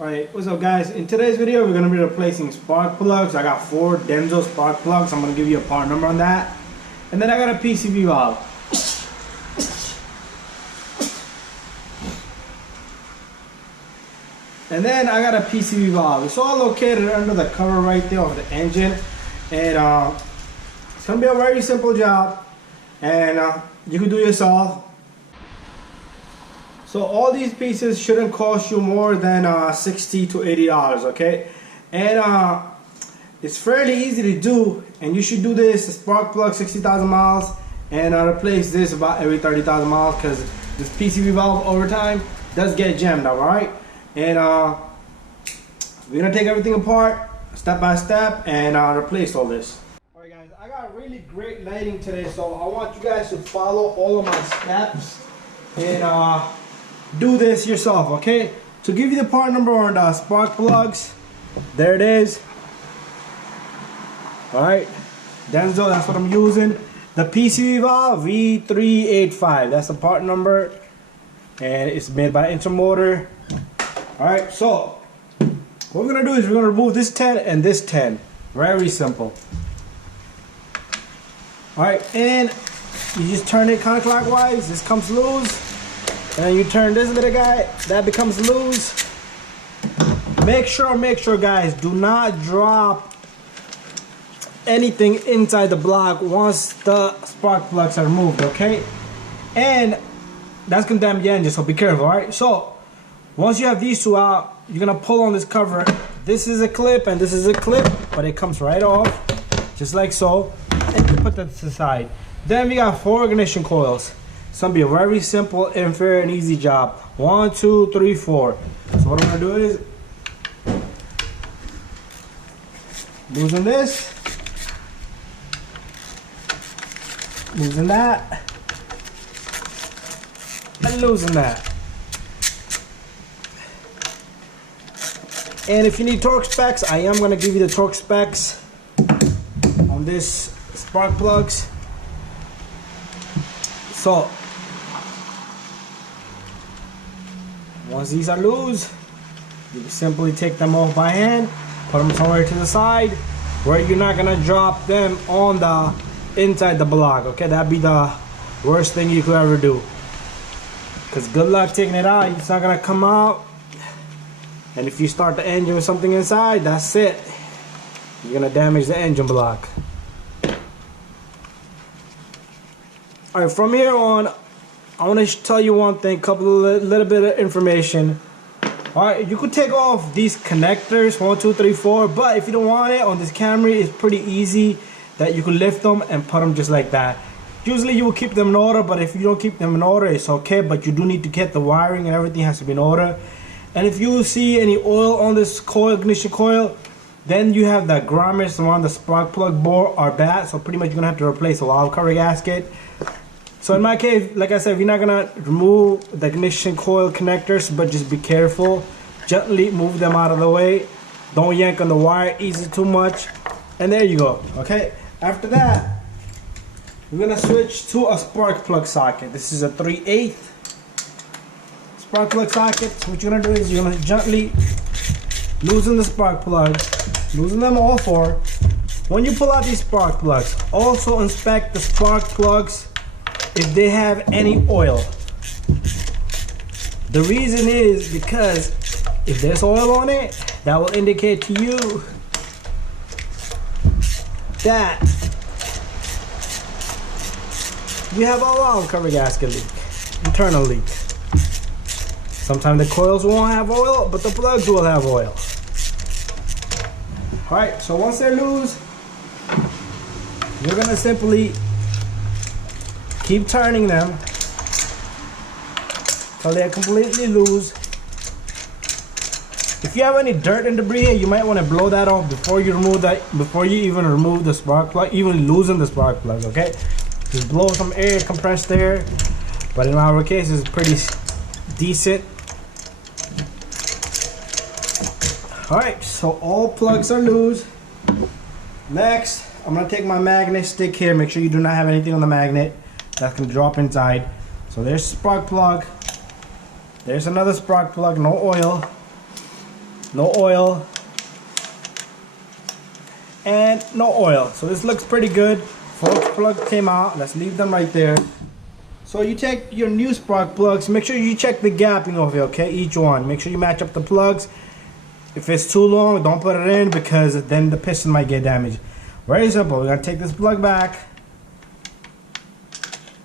Alright, what's up guys? In today's video we're going to be replacing spark plugs. I got 4 denso spark plugs. I'm going to give you a part number on that. And then I got a PCV valve. And then I got a PCV valve. It's all located under the cover right there of the engine. And it's going to be a very simple job. And you can do it yourself. So all these pieces shouldn't cost you more than $60 to $80, okay? And it's fairly easy to do, and you should do this spark plug 60,000 miles and replace this about every 30,000 miles, because this PCV valve over time does get jammed up, alright? And we're gonna take everything apart step by step and replace all this. Alright guys, I got really great lighting today, so I want you guys to follow all of my steps and do this yourself, okay? To give you the part number on the spark plugs, there it is. Alright, denso, that's what I'm using. The PCV valve V385, that's the part number, and it's made by Intermotor. Alright, so what we're gonna do is we're gonna remove this 10 and this 10. Very simple. Alright, and you just turn it counterclockwise, this comes loose. And you turn this little guy, that becomes loose. Make sure guys, do not drop anything inside the block once the spark plugs are removed, okay? And that's gonna damage the engine, so be careful, alright? So once you have these two out, you're gonna pull on this cover. This is a clip and this is a clip, but it comes right off, just like so. And you put that to the side. Then we got 4 ignition coils. It's gonna be a very simple and fair and easy job. 1, 2, 3, 4. So what I'm gonna do is loosen this, loosen that, and loosen that. And if you need torque specs, I am gonna give you the torque specs on this spark plugs. So once these are loose, you can simply take them off by hand, put them somewhere to the side where you're not gonna drop them on the inside the block, okay? That'd be the worst thing you could ever do, because good luck taking it out. It's not gonna come out, and if you start the engine with something inside, that's it. You're gonna damage the engine block. Alright, from here on, I want to tell you one thing, little bit of information. Alright, you could take off these connectors, 1, 2, 3, 4, but if you don't want it, on this Camry, it's pretty easy that you can lift them and put them just like that. Usually you will keep them in order, but if you don't keep them in order, it's okay, but you do need to get the wiring and everything has to be in order. And if you see any oil on this coil, ignition coil, then you have the grommets around the spark plug bore are bad, so pretty much you're going to have to replace a valve cover gasket. So in my case, like I said, you're not gonna remove the ignition coil connectors, but just be careful. Gently move them out of the way. Don't yank on the wire easy too much. And there you go, okay? After that, we're gonna switch to a spark plug socket. This is a 3/8 spark plug socket. So what you're gonna do is you're gonna gently loosen the spark plugs, loosen them all 4. When you pull out these spark plugs, also inspect the spark plugs if they have any oil. The reason is because if there's oil on it, that will indicate to you that you have a valve cover gasket leak, internal leak. Sometimes the coils won't have oil, but the plugs will have oil. Alright, so once they're loose, you're gonna simply keep turning them till they're completely loose. If you have any dirt and debris here, you might want to blow that off before you remove that, before you even remove the spark plug, even loosen the spark plug, okay? Just blow some air, compressed air, but in our case it's pretty decent. Alright, so all plugs are loose. Next, I'm gonna take my magnet stick here. Make sure you do not have anything on the magnet that can drop inside. So there's spark plug, there's another spark plug, no oil. no oil, and no oil. So this looks pretty good. Forks plug came out. Let's leave them right there. So you take your new spark plugs, make sure you check the gapping over here, okay? Each one. Make sure you match up the plugs. If it's too long, don't put it in because then the piston might get damaged. Very simple. We're gonna take this plug back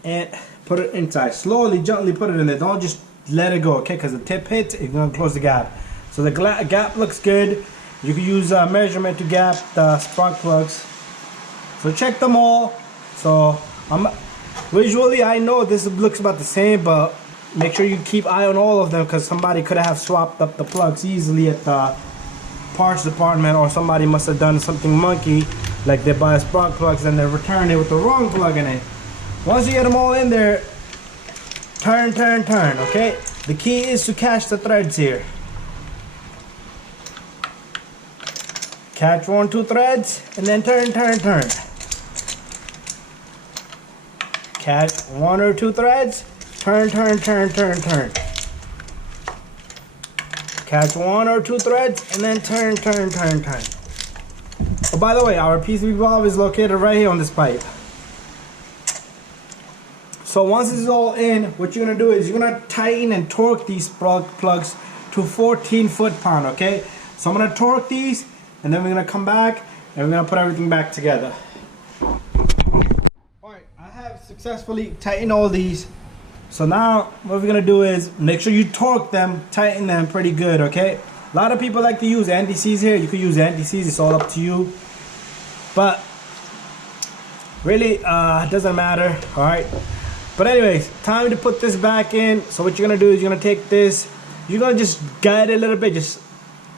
and put it inside. Slowly, gently put it in there. Don't just let it go, okay? Because the tip hits, it's gonna close the gap. So the gap looks good. You can use a measurement to gap the spark plugs. So check them all. So visually, I know this looks about the same, but make sure you keep eye on all of them because somebody could have swapped up the plugs easily at the parts department, or somebody must have done something monkey, like they buy spark plugs and they return it with the wrong plug in it. Once you get them all in there, turn, okay? The key is to catch the threads here. Catch 1, 2 threads and then turn. Catch 1 or 2 threads, turn. Catch 1 or 2 threads and then turn. Oh, by the way, our PCB valve is located right here on this pipe. So once this is all in, what you're gonna do is you're gonna tighten and torque these spark plugs to 14 foot-pound, okay? So I'm gonna torque these, and then we're gonna come back and we're gonna put everything back together. Alright, I have successfully tightened all these. So now what we're gonna do is make sure you torque them, tighten them pretty good, okay? A lot of people like to use anti-seize here. You could use anti-seize, it's all up to you. But really, it doesn't matter, alright? But anyways, time to put this back in. So what you're gonna do is you're gonna take this, you're gonna just guide it a little bit, just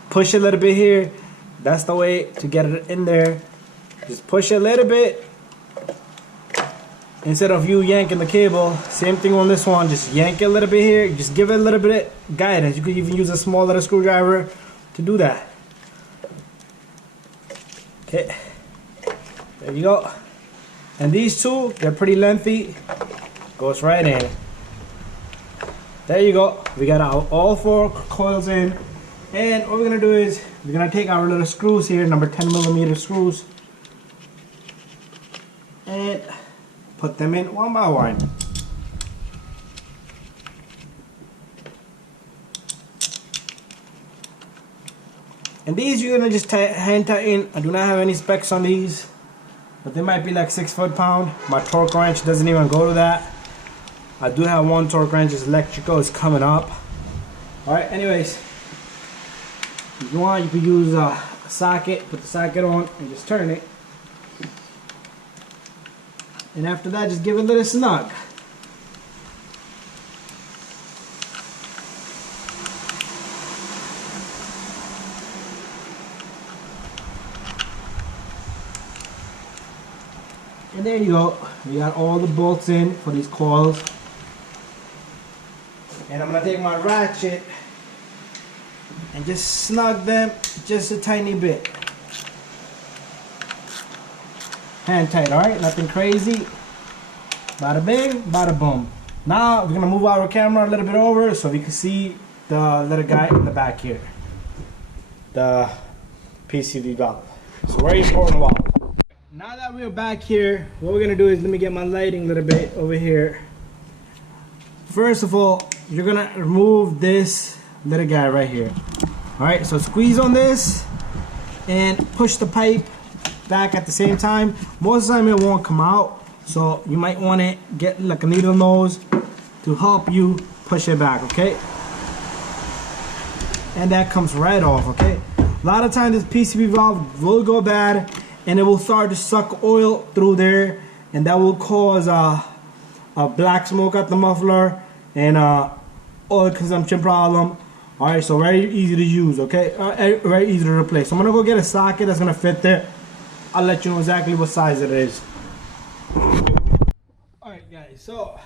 push it a little bit here. That's the way to get it in there. Just push it a little bit. Instead of you yanking the cable, same thing on this one, just yank it a little bit here, just give it a little bit of guidance. You could even use a small little screwdriver to do that. Okay, there you go. And these two, they're pretty lengthy, goes right in. There you go, we got our all 4 coils in. And what we're gonna do is, we're gonna take our little screws here, number 10mm screws, and put them in one by one. And these you're gonna just hand tighten. I do not have any specs on these, but they might be like 6 foot-pound. My torque wrench doesn't even go to that. I do have one torque wrench, it's electrical, it's coming up. Alright, anyways, if you want, you could use a socket, put the socket on and just turn it. And after that, just give it a little snug. And there you go. We got all the bolts in for these coils. And I'm gonna take my ratchet and just snug them just a tiny bit. Hand tight, alright? Nothing crazy. Bada bing, bada boom. Now we're gonna move our camera a little bit over so we can see the little guy in the back here. The PCB valve. It's a very important valve. Now that we're back here, what we're gonna do is, let me get my lighting a little bit over here. First of all, you're gonna remove this little guy right here. Alright, so squeeze on this and push the pipe back at the same time. Most of the time it won't come out, so you might want to get like a needle nose to help you push it back, okay? And that comes right off, okay? A lot of times this PCB valve will go bad and it will start to suck oil through there, and that will cause a black smoke at the muffler and oil consumption problem. Alright, so very easy to use, okay? Very easy to replace. So I'm gonna go get a socket that's gonna fit there. I'll let you know exactly what size it is. Alright guys, so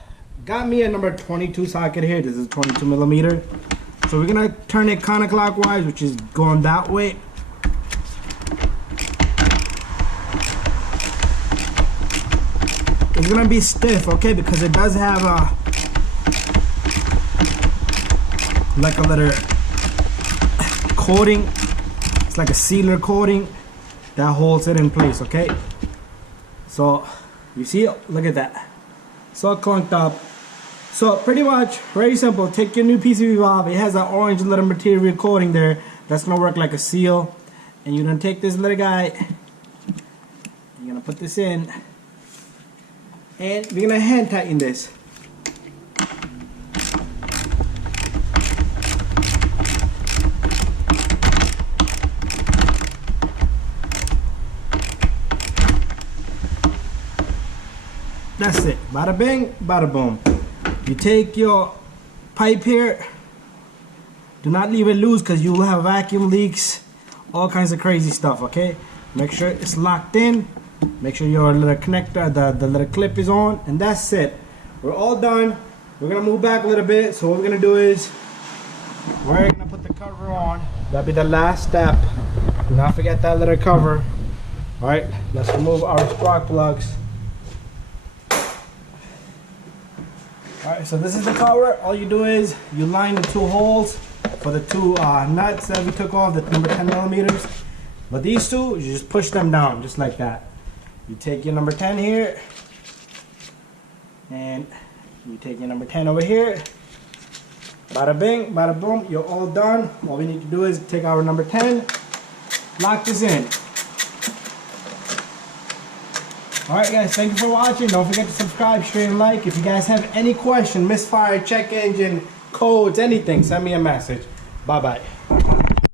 got me a number 22 socket here. This is 22mm. So we're gonna turn it counterclockwise, which is going that way. It's gonna be stiff, okay, because it does have a like a little coating. It's like a sealer coating that holds it in place, okay? So you see, look at that. It's all clunked up. So pretty much, very simple. Take your new PCV valve. It has that orange little material coating there. That's gonna work like a seal. And you're gonna take this little guy. You're gonna put this in. And we're gonna hand tighten this. That's it. Bada bing, bada boom. You take your pipe here. Do not leave it loose because you will have vacuum leaks, all kinds of crazy stuff, okay? Make sure it's locked in. Make sure your little connector, the little clip is on, and that's it. We're all done. We're gonna move back a little bit. So what we're gonna do is we're gonna put the cover on. That'll be the last step. Do not forget that little cover. All right, let's remove our spark plugs. Alright, so this is the cover. All you do is you line the two holes for the two nuts that we took off, the number 10 millimeters. But these two, you just push them down just like that. You take your number 10 here, and you take your number 10 over here. Bada bing, bada boom, you're all done. All we need to do is take our number 10, lock this in. Alright guys, thank you for watching. Don't forget to subscribe, share, and like. If you guys have any question, misfire, check engine, codes, anything, send me a message. Bye bye.